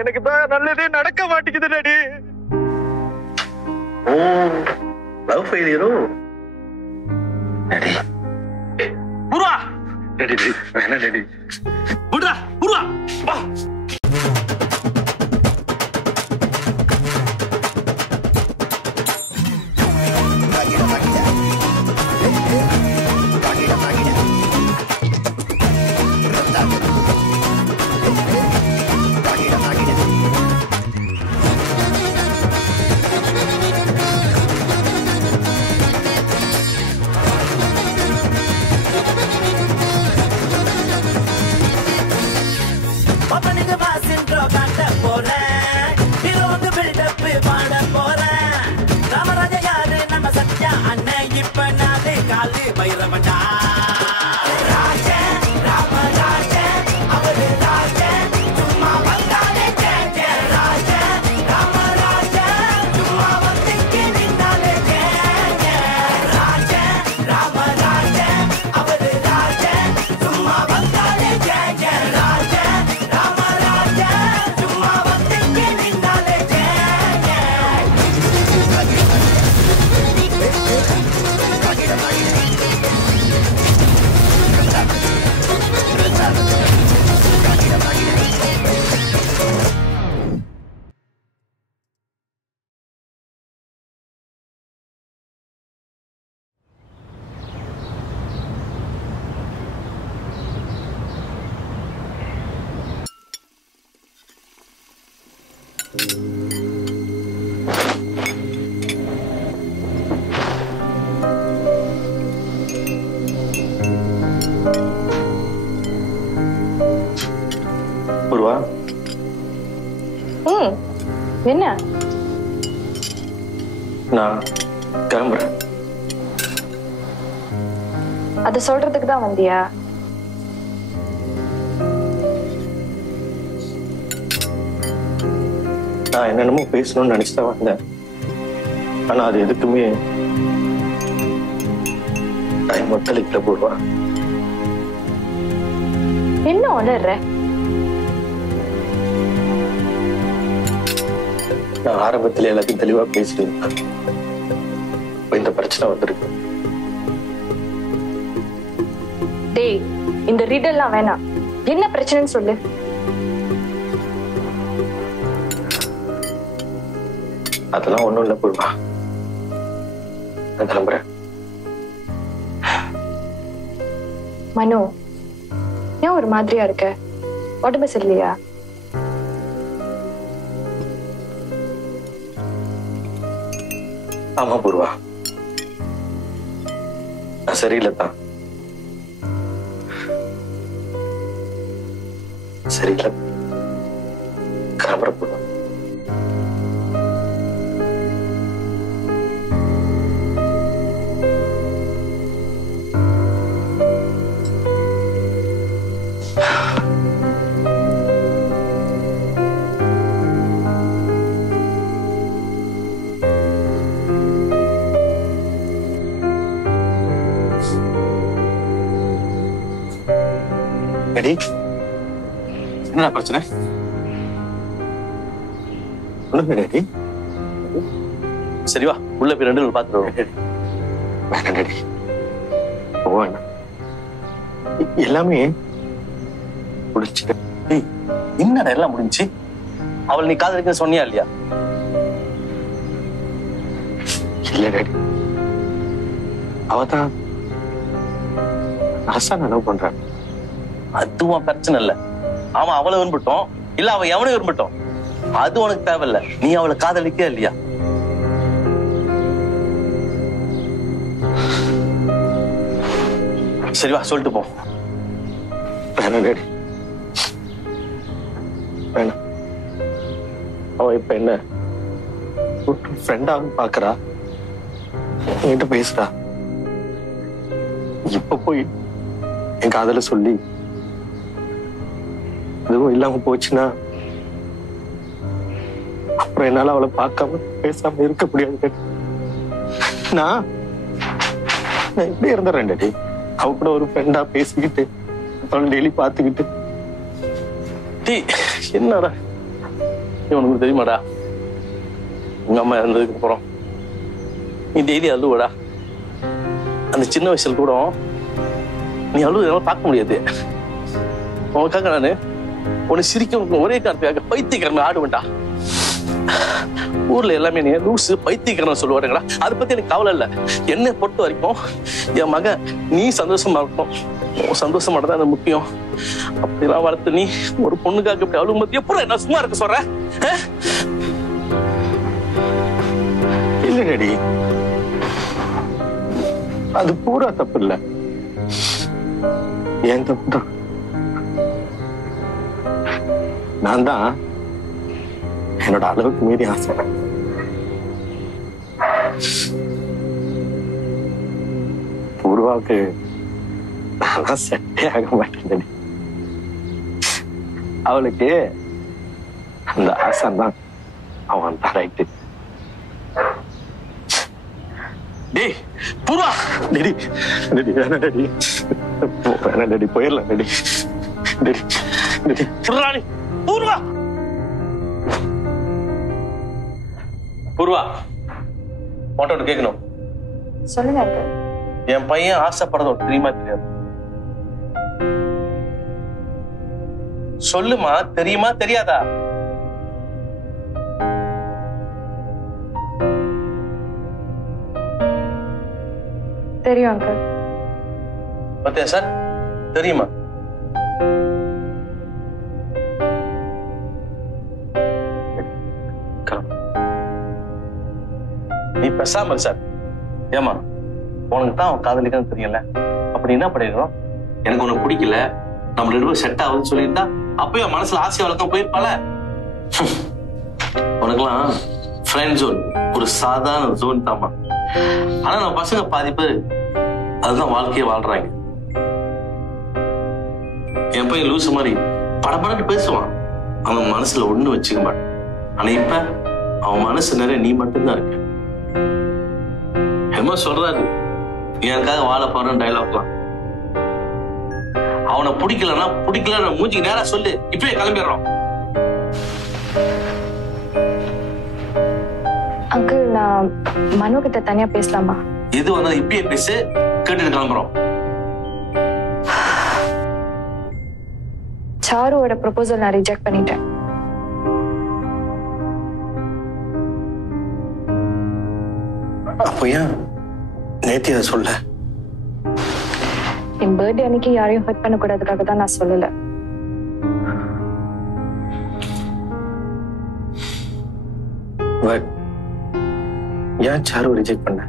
எனக்கு தான் நல்லதே நடக்க மாட்டேங்குது டாடி. ஓ லவ் ஃபெயிலியரோ டாடி? புருவா டாடி வேணா டாடி. புடுடா புருவா வா. என்ன? நான் கிளம்புறேன். அது சொல்றதுக்கு தான் வந்தியா? நான் என்னென்னமோ பேசணும்னு நினைச்சுதான் வந்தேன். ஆனா அது எதுக்குமே டைம் ஒத்தளிக்கல போடுவா. என்ன உணர்ற? நான் ஆரம்பத்துல எல்லாத்தையும் தெளிவா பேசிட்டு இந்த பிரச்சனை வந்திருக்கு. டேய், இந்த ரீடெல்லாம் வேணாம். என்ன பிரச்சனைன்னு சொல்லு. அதெல்லாம் ஒண்ணும் இல்ல பூர்வா. நான் கிளம்புறேன். மனு, ஏன் ஒரு மாதிரியா இருக்க? உடம்பு சரியில்லையா? ஆமா பூர்வா, நான் சரியில்லைதான். சரியில்லை, கிளம்புற பூர்வா. என்ன பிரச்சனை? சரி வா, உள்ள போய் ரெண்டு பேரும் பாத்துட்டு எல்லாமே முடிச்சு. என்னடா எல்லாம் முடிஞ்சு? அவள் நீ காதலிக்க சொன்னியா இல்லையா? இல்ல டாடி, அவதான் ஆசா லவ் பண்றான். அதுவும் பிரச்சனை இல்ல. அவன் அவளை விரும்பட்டும், இல்ல அவன் எவனையும் விரும்பட்டும், அது உனக்கு தேவையில்ல. நீ அவளை காதலிக்க இல்லையா? சரி வா, சொல்லிட்டு போ. வேணாம் டாடி, வேணாம். அவன் இப்ப என்ன ஃப்ரெண்டா பாக்குறா, என்கிட்ட பேசுறா. இப்ப போய் என் காதல சொல்லி எதுவும் இல்லாம போச்சுன்னா அப்புறம் என்னால அவளை பார்க்காம பேசாம இருக்க முடியாது. நான் இப்படி இருந்துறேன் டாடி. அவ கூட ஒரு ஃப்ரெண்டா பேசிக்கிட்டு அவளை டெய்லி பார்த்துக்கிட்டு. என்னடா உனக்கு தெரியுமாடா, உங்க அம்மா இறந்ததுக்கு அப்புறம் நீ டெய்லி அழுவடா. அந்த சின்ன வயசுல கூட நீ அழுவ பார்க்க முடியாது. உனக்காக நானு உன்னை சிரிக்க ஒரே காரணத்துக்காக பைத்தியக்காரன் ஆடுவேன்டா. ஊர்ல எல்லாமே நீ லூசு பைத்தியக்காரன் சொல்லுவாருங்களா, அதை பத்தி எனக்கு கவலை இல்லை. என்னை பொறுத்த வரைக்கும் என் மகன் நீ சந்தோஷமா இருக்கணும், சந்தோஷமா தான் எனக்கு முக்கியம். அப்படிலாம் வளர்த்து நீ ஒரு பொண்ணுக்காக இப்படி அழுவும் போது எப்படி என்ன சும்மா இருக்க சொல்ற? இல்ல டாடி, அது பூரா தப்பு இல்ல, ஏன் தப்பு தான். நான் தான் என்னோட அளவுக்கு மீறி ஆசை. பூர்வாவுக்கு நான் செட்டே ஆக மாட்டேன். அவளுக்கு அந்த ஆசை தான் அவன் தான் ரைட்டு. டேய் பூர்வா, டேடி டேடி வேணா டேடி, வேணா டேடி, போயிடலாம் டேடி. டேடி டேடி புர்ராணி பூர்வா, பூர்வா உன்கிட்ட கேட்கணும். சொல்லுங்க அங்கிள். என் பையன் ஆசைப்படுறதோ தெரியுமா தெரியாது? சொல்லுமா, தெரியுமா தெரியாதா? தெரியும் அங்கிள். பத்தியா சார், தெரியுமா? நீ பேசாம சார். ஏமா, உனக்கு தான் அவன் காதலிக்கன்னு தெரியல, அப்படி என்ன பண்ணிருக்கோம்? எனக்கு உனக்கு பிடிக்கல, நம்ம ரெண்டு பேரும் செட் ஆகுதுன்னு சொல்லியிருந்தா அப்பயும் மனசுல ஆசை வழக்கம் போயிருப்பால. உனக்குலாம் ஃப்ரெண்ட் ஜோன் ஒரு சாதாரண ஜோன் தாமா. ஆனா நம்ம பசங்க பாதி பேர் அதுதான் வாழ்க்கையை வாழ்றாங்க. என் பையன் லூசு மாதிரி படப்படன்னு பேசுவான், அவன் மனசுல ஒண்ணு வச்சுக்க மாட்டான். ஆனா இப்ப அவன் மனசு நிறைய நீ மட்டும்தான் இருக்க. என்ன சொல்றாரு, எனக்காக வாழ போறேன் டைலாக்லாம். அவனை பிடிக்கலன்னா பிடிக்கல மூஞ்சிக்கு நேரா சொல்லு, இப்பவே கிளம்பிடுறோம். அங்கிள், நான் மனு கிட்ட தனியா பேசலாமா? எது வந்தாலும் இப்பயே பேசு, கேட்டுட்டு கிளம்புறோம். சாருவோட ப்ரொபோசல் நான் ரிஜெக்ட் பண்ணிட்டேன். அப்போ ஏன் நேத்தி அதை சொல்ல? என் பர்த்டே அன்னைக்கு யாரையும் ஹர்ட் பண்ணக்கூடாதுக்காக தான் நான் சொல்லல. ஏன் சாரு ரிஜெக்ட் பண்ண?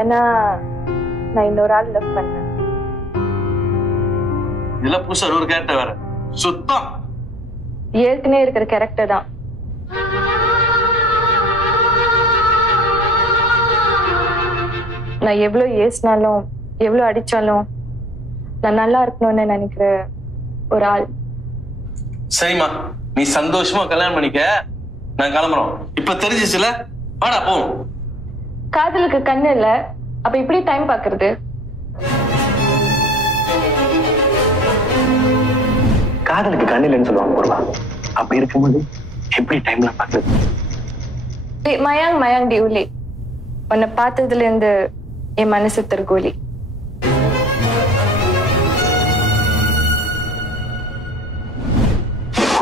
ஏன்னா நான் இன்னொரு ஆள் லவ் பண்ணேன். இதுல புதுசா ஒரு கேரக்டர் வேற சுத்தம். ஏற்கனவே இருக்கிற கேரக்டர் தான். நான் எவ்வளவு ஏசினாலும் எவ்வளவு அடிச்சாலும் நான் நல்லா இருக்கணும்னு நினைக்கிற ஒரு ஆள். சரிம்மா, நீ சந்தோஷமா கல்யாணம் பண்ணிக்க, நான் கிளம்புறோம். இப்ப தெரிஞ்சிச்சுல, வாடா போவோம். காதலுக்கு கண்ணு இல்ல, அப்ப இப்படி டைம் பாக்குறது? காதலுக்கு கண்ணு இல்லைன்னு சொல்லுவாங்க பூர்வா. அப்படி இருக்கும்போது எப்படி டைம்ல பாக்குறது? மயாங் மயாங் டியூலி, உன்னை பார்த்ததுல இருந்து என் மனசு தற்கோலி.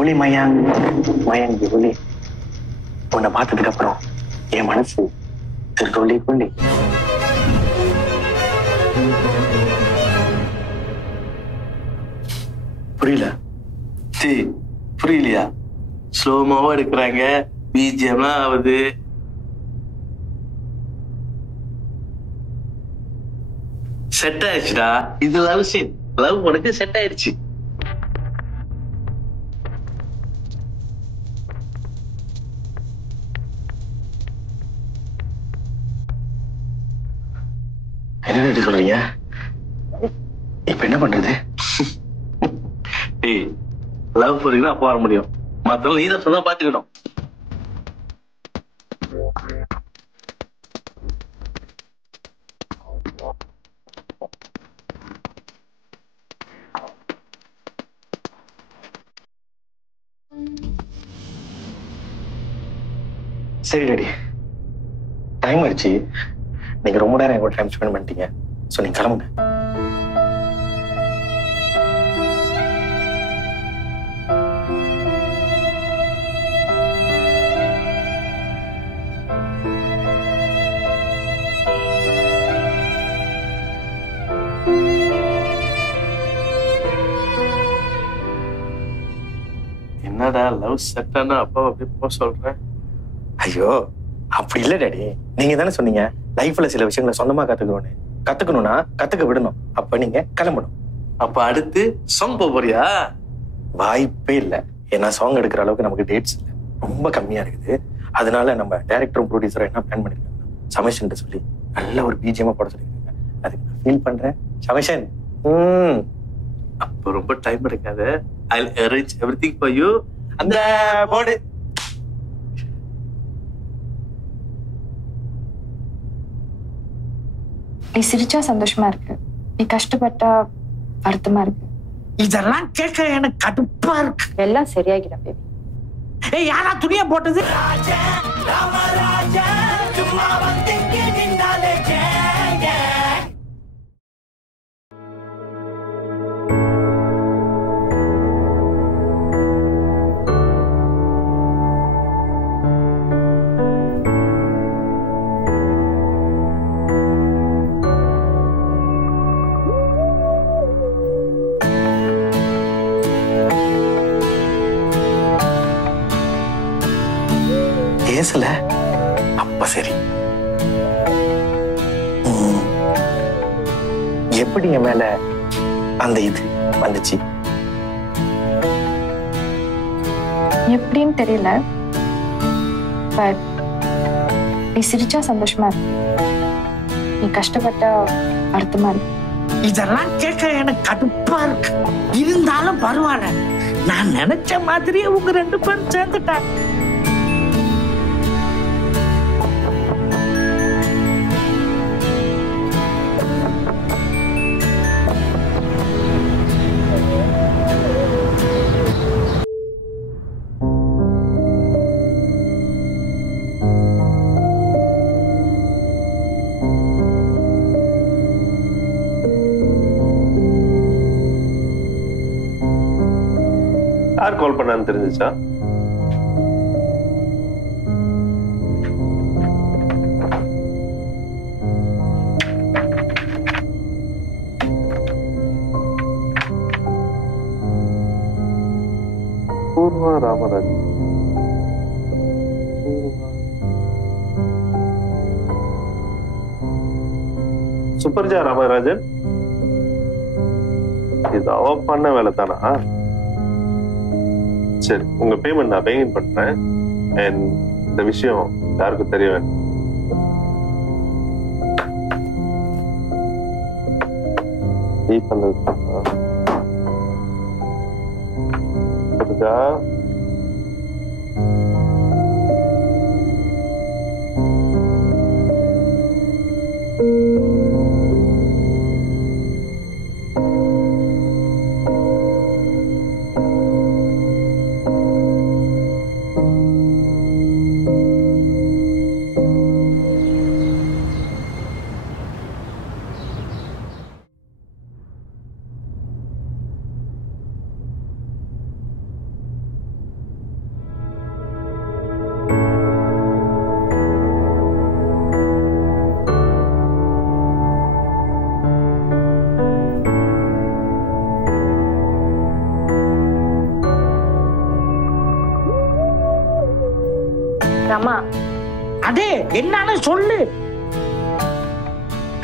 ஒளி மயாங் மயாங் ஒளி, உன்னை பார்த்ததுக்கு அப்புறம் என் மனசு திருக்கோலி கொல்லி. புரியல? புரியலையா? ஸ்லோமாவும் எடுக்கிறாங்க, பிஜிஎம்லாம் ஆகுது. செட் ஆயிடுச்சுடா. இது லவ் சீன். லவ் உனக்கு செட் ஆயிடுச்சு. என்ன சொல்றீங்க? இப்ப என்ன பண்றது? ஏய், லவ் போறீங்கன்னா அப்ப வர முடியும். மத்தவங்க நீதான் சொன்னா பாத்துக்கணும். சரி டாடி, டைம் ஆயிடுச்சு. நீங்க ரொம்ப நேரம் எங்க டைம் ஸ்பெண்ட் பண்ணிட்டீங்க. ஸோ நீங்க கிளம்புங்க. என்னடா லவ் செட் ஆனா அப்பா அப்படியே போக சொல்றேன். ஐயோ, அப்படி இல்லை டாடி. நீங்க தானே சொன்னீங்க லைஃப்ல சில விஷயங்களை சொந்தமா கத்துக்கணும்னு. கத்துக்கணும்னா கத்துக்க விடணும். அப்ப நீங்க கிளம்பணும். அப்ப அடுத்து சாங் போறியா? வாய்ப்பே இல்லை. ஏன்னா சாங் எடுக்கிற அளவுக்கு நமக்கு டேட்ஸ் இல்லை, ரொம்ப கம்மியா இருக்குது. அதனால நம்ம டைரக்டரும் ப்ரொடியூசரும் என்ன பிளான் பண்ணிருக்காங்க, சமேஷன் சொல்லி நல்ல ஒரு பிஜிஎமா போட சொல்லியிருக்காங்க. அதுக்கு நான் ஃபீல் பண்றேன். சமேஷன், அப்ப ரொம்ப டைம் எடுக்காத. I'll arrange everything for you. அந்த போடு. நீ சிரிச்சா சந்தோஷமா இருக்கு, நீ கஷ்டப்பட்டா வருத்தமா இருக்கு. இதெல்லாம் கேட்க எனக்கு கடுப்பா இருக்கு. எல்லாம் சரியாகிடும் பேபி. ஏய், யாரா துணியா போட்டது? பேசல, அப்ப சரி. எப்படி என் மேல அந்த இது வந்துச்சு? எப்படின்னு தெரியல, பட் நீ சிரிச்சா சந்தோஷமா இருக்கு, நீ கஷ்டப்பட்டா வருத்தமா இருக்கு. இதெல்லாம் கேட்க எனக்கு கடுப்பா இருக்கு. இருந்தாலும் பரவாயில்ல, நான் நினைச்ச மாதிரியே உங்க 2 பேரும் சேர்ந்துட்டாங்க. யார் கால் பண்ணான்னு தெரிஞ்சுச்சா? பூர்வா ராமராஜ். சுப்பர்ஜா ராமராஜன், இது அவ பண்ண வேலை தானா? சரி, உங்க பேமெண்ட் நான் பேமெண்ட் பண்றேன். அண்ட் இந்த விஷயம் யாருக்கும் தெரிய வேண்டாம். நீ பண்ணது ராமா, அடே, என்னன்னு சொல்லு.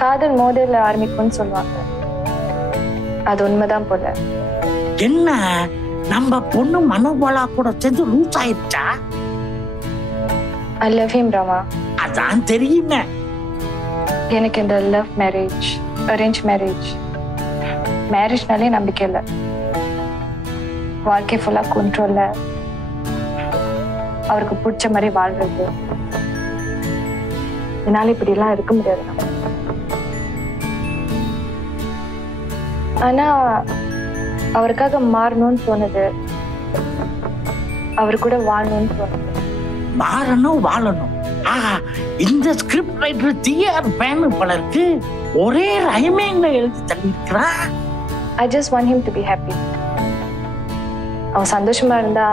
காதல் மோதல்ல ஆரம்பிக்கும்னு சொல்லுவாங்க. அது உண்மைதான் போல. என்ன நம்ம பொண்ணு மனோபாலா கூட சேர்ந்து லூஸ் ஆயிடுச்சா? I love him Rama. அதான் தெரியுமே. எனக்கு இந்த லவ் மேரேஜ், அரேஞ்ச் மேரேஜ்னாலே நம்பிக்கை இல்லை. வாழ்க்கை ஃபுல்லா கண்ட்ரோல்ல, அவருக்கு பிடிச்ச மாதிரி வாழ்றது. என்னால இப்படி எல்லாம் இருக்க முடியாது. ஆனா அவருக்காக மாறணும்னு தோணுது, அவரு கூட வாழணும்னு தோணுது. மாறணும் வாழணும். இந்த ஸ்கிரிப்ட் ரைட்டர் TR பேனு பலருக்கு ஒரே ரைமிங்ல எழுதி தள்ளி இருக்கிறா. I just want him to be happy. அவன் சந்தோஷமா இருந்தா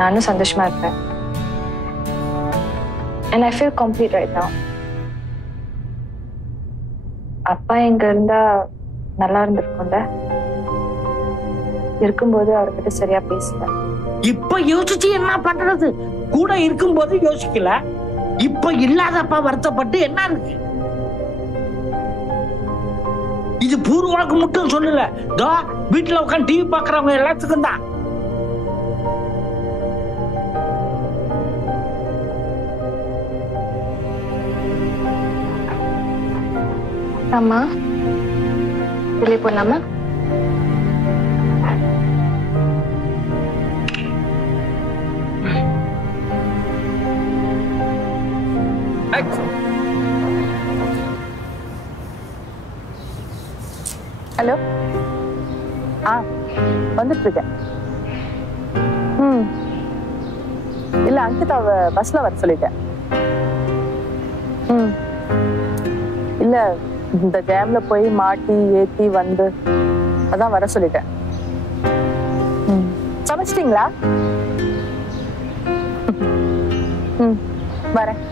நானும் சந்தோஷமா இருப்பேன். And I feel complete right now. அப்பா எங்க இருந்தா நல்லா இருந்திருக்கும்ல. இருக்கும்போது அவர்கிட்ட சரியா பேசல. இப்ப யோசிச்சு என்ன பண்றது? கூட இருக்கும்போது யோசிக்கல, இப்ப இல்லாதப்பா வருத்தப்பட்டு என்ன இருக்கு? இது பூர்வாக்கு மட்டும் சொல்லல, வீட்டுல உட்காந்து டிவி பாக்குறவங்க எல்லாத்துக்கும் தான். அம்மா வெளியே போலாமா? ஹலோ, வந்துட்டு இருக்கேன். இல்ல அங்கிதாவை பஸ்ல வர சொல்லிட்டேன். இல்ல இந்த ஜாம்ல போய் மாட்டி ஏத்தி வந்து அதான் வர சொல்லிட்டேன். சமைச்சிட்டீங்களா? வரேன்.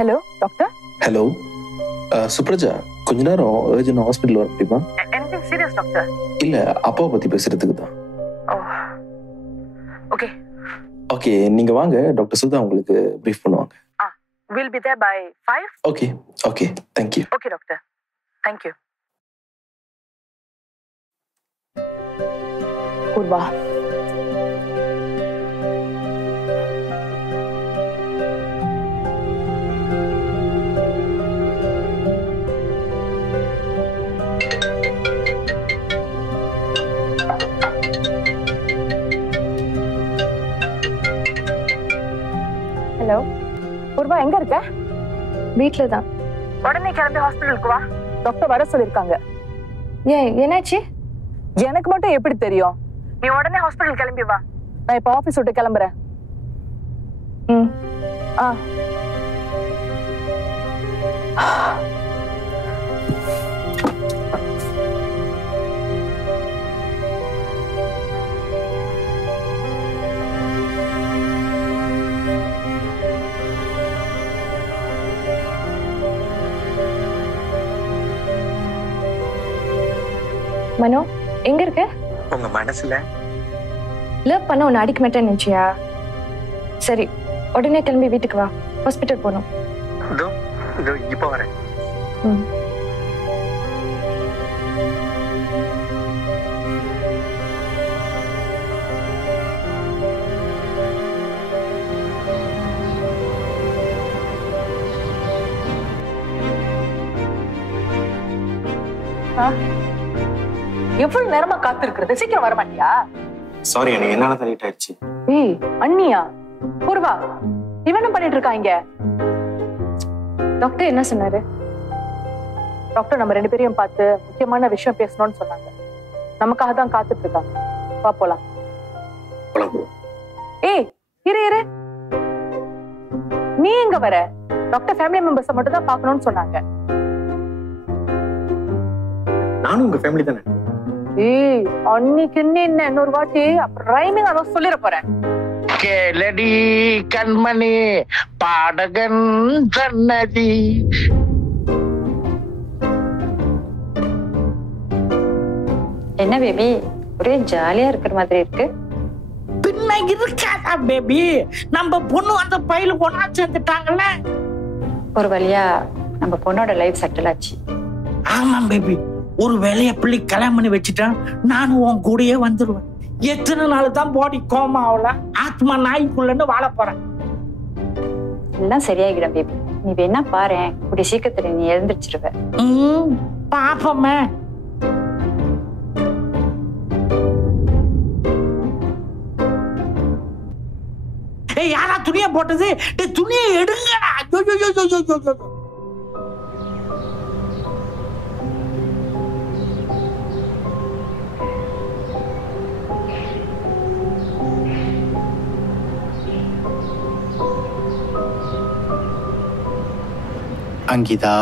Hello doctor. ஹலோ சுப்ரஜா, கொஞ்ச நேரம் அர்ஜென்ட் ஹாஸ்பிட்டல் வர முடியுமா? Anything serious doctor? இல்ல, அப்பாவை பத்தி பேசுறதுக்கு தான். ஓகே ஓகே, நீங்க வாங்க, டாக்டர் சுதா உங்களுக்கு பிரீஃப் பண்ணுவாங்க. We'll be there by 5. Okay okay, thank you. Okay doctor, thank you. Purva, hello Purva எங்க இருக்க? வீட்டுல தான். உடனே கிளம்பி ஹாஸ்பிட்டலுக்கு வா, டாக்டர் வர சொல்லிருக்காங்க. ஏன், என்னாச்சு? எனக்கு மட்டும் எப்படி தெரியும்? நீ உடனே ஹாஸ்பிட்டல் கிளம்பி வா, நான் இப்ப ஆபீஸ் விட்டு கிளம்புறேன். மனோ, எங்க இருக்க? உங்க மனசுல லவ் பண்ண உன்னை அடிக்க மாட்டேன்னு நினைச்சியா? சரி, உடனே கிளம்பி வீட்டுக்கு வா, ஹாஸ்பிட்டல் போகணும். இப்ப வரேன். எவ்வளவு நேரமா காத்து இருக்கிறது? சீக்கிரம் வர மாட்டியா? சாரி, எனக்கு என்னால தான் லேட் ஆயிடுச்சு. ஏய் அண்ணியா? பூர்வா, இவன் என்ன பண்ணிட்டு இருக்கா இங்க? டாக்டர் என்ன சொன்னாரு? டாக்டர் நம்ம 2 பேரையும் பார்த்து முக்கியமான விஷயம் பேசணும்னு சொன்னாங்க. நமக்காக தான் காத்துட்டு இருக்காங்க. வா போலாம். ஏய் இரு இரு, நீ எங்க வர? டாக்டர் ஃபேமிலி மெம்பர்ஸ் மட்டும் தான் பார்க்கணும்னு சொன்னாங்க. நானும் உங்க ஃபேமிலி தானே. ஏய் அன்னைக்கு என்ன இன்னொரு வாட்டி அப்புறம் ரைமிங் அதான் சொல்லிட போறேன். கேளடி கண்மணி பாடகன் சன்னதி. என்ன பேபி ஒரே ஜாலியா இருக்கிற மாதிரி இருக்கு? பின்ன இருக்காதா பேபி, நம்ம பொண்ணு அந்த பையில ஒன்னா சேர்ந்துட்டாங்கல்ல. ஒரு வழியா நம்ம பொண்ணோட லைஃப் செட்டில் ஆச்சு. ஆமா பேபி, ஒரு வேலைய பிள்ளை கல்யாணம் பண்ணி வச்சுட்டேன், நானும் உன் கூடயே வந்துருவேன். எத்தனை நாள் தான் பாடி கோமா ஆகல, ஆத்மா நாய்க்குள்ளன்னு வாழ போறேன். எல்லாம் சரியாகிடும் பேபி, நீ வேணா பாரு, கூடிய சீக்கிரத்துல நீ எழுந்திருச்சிருவ. பாப்பமே. யாரா துணிய போட்டது? துணியை எடுங்கடா. அங்கிதா,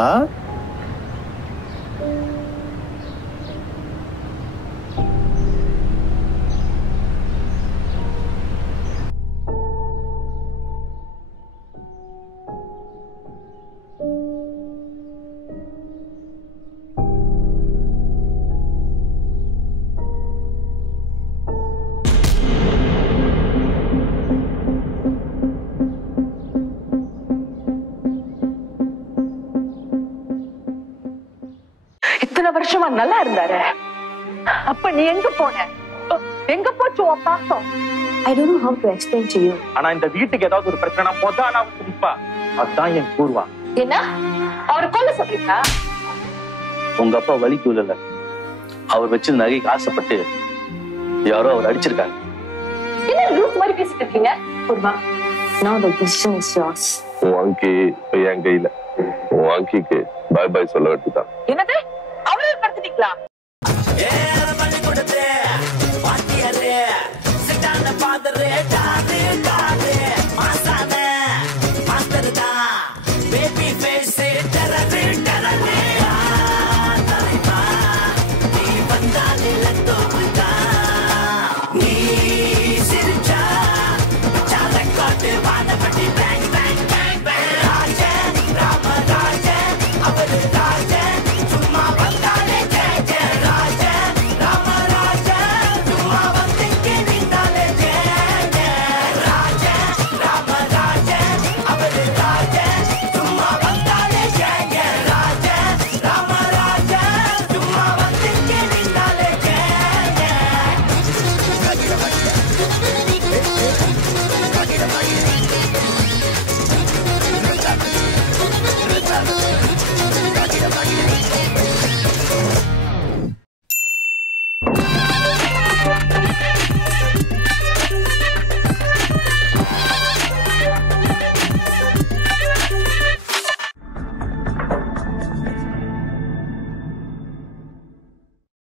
இத்தனை வருஷமா நல்லா இருந்தாரு, அப்ப நீ எங்க போன? எங்க போச்சு உன் பாசம்? I don't know how to explain to you. ஆனா இந்த வீட்டுக்கு ஏதாவது ஒரு பிரச்சனை மொதல் நான் நிற்பா. அதுதான் என் கூர்வா. என்ன அவரை கொல்ல சொல்றீங்களா? உங்க அப்பா வலிக்கு இல்ல, அவர் வச்சு நகைக்கு ஆசைப்பட்டு யாரோ அவர் அடிச்சிருக்காங்க. என்ன லூஸ் மாதிரி பேசிட்டு இருக்கீங்க? Purva, now the decision is yours. உன் அங்கி இப்ப என் கையில. உன் அங்கிக்கு பாய் பாய் சொல்ல வேண்டியதான். என்னது அவரே படுத்துட்டீங்களா?